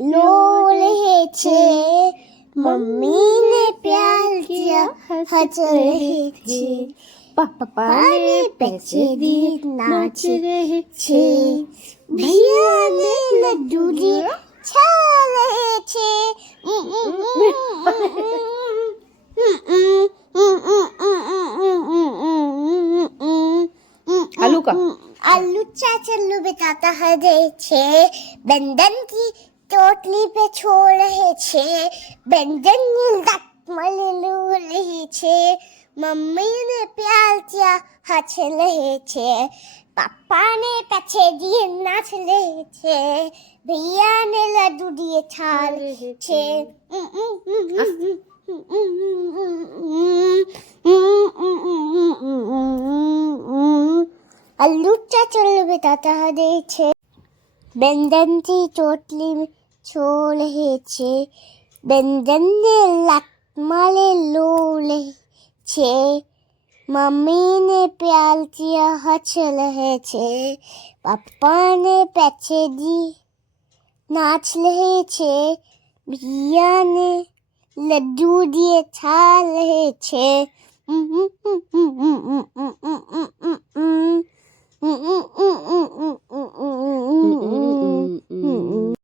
लो रहे छे, मम्मी ने प्यार दिया हंस रहे छे, पापा ने पैसे दिए नाच रहे छे, भैया ने लड्डू दिए छा रहे छे। आलू का आलू चाचल्लू बताता हरे छे, बैंगन की टोटली पे छोड़ रहे छे, बैंगन की लत मलेलू रही छे, मम्मी ने प्यार किया हंस रहे छे, पापा ने पैसे दिए नाच रहे छे, भैया ने लड्डू दिए छा रहे छे। आलू चाचल्लू बताता हरे छे, बैंगन की टोटली में छोड़ रहे छे, बैंगन ने लात मारे लो ले छे, मम्मी ने प्यार किया हंस रहे छे, पापा ने पैसे दी नाच रहे छे, भैया ने लड्डू दिए छा रहे छे।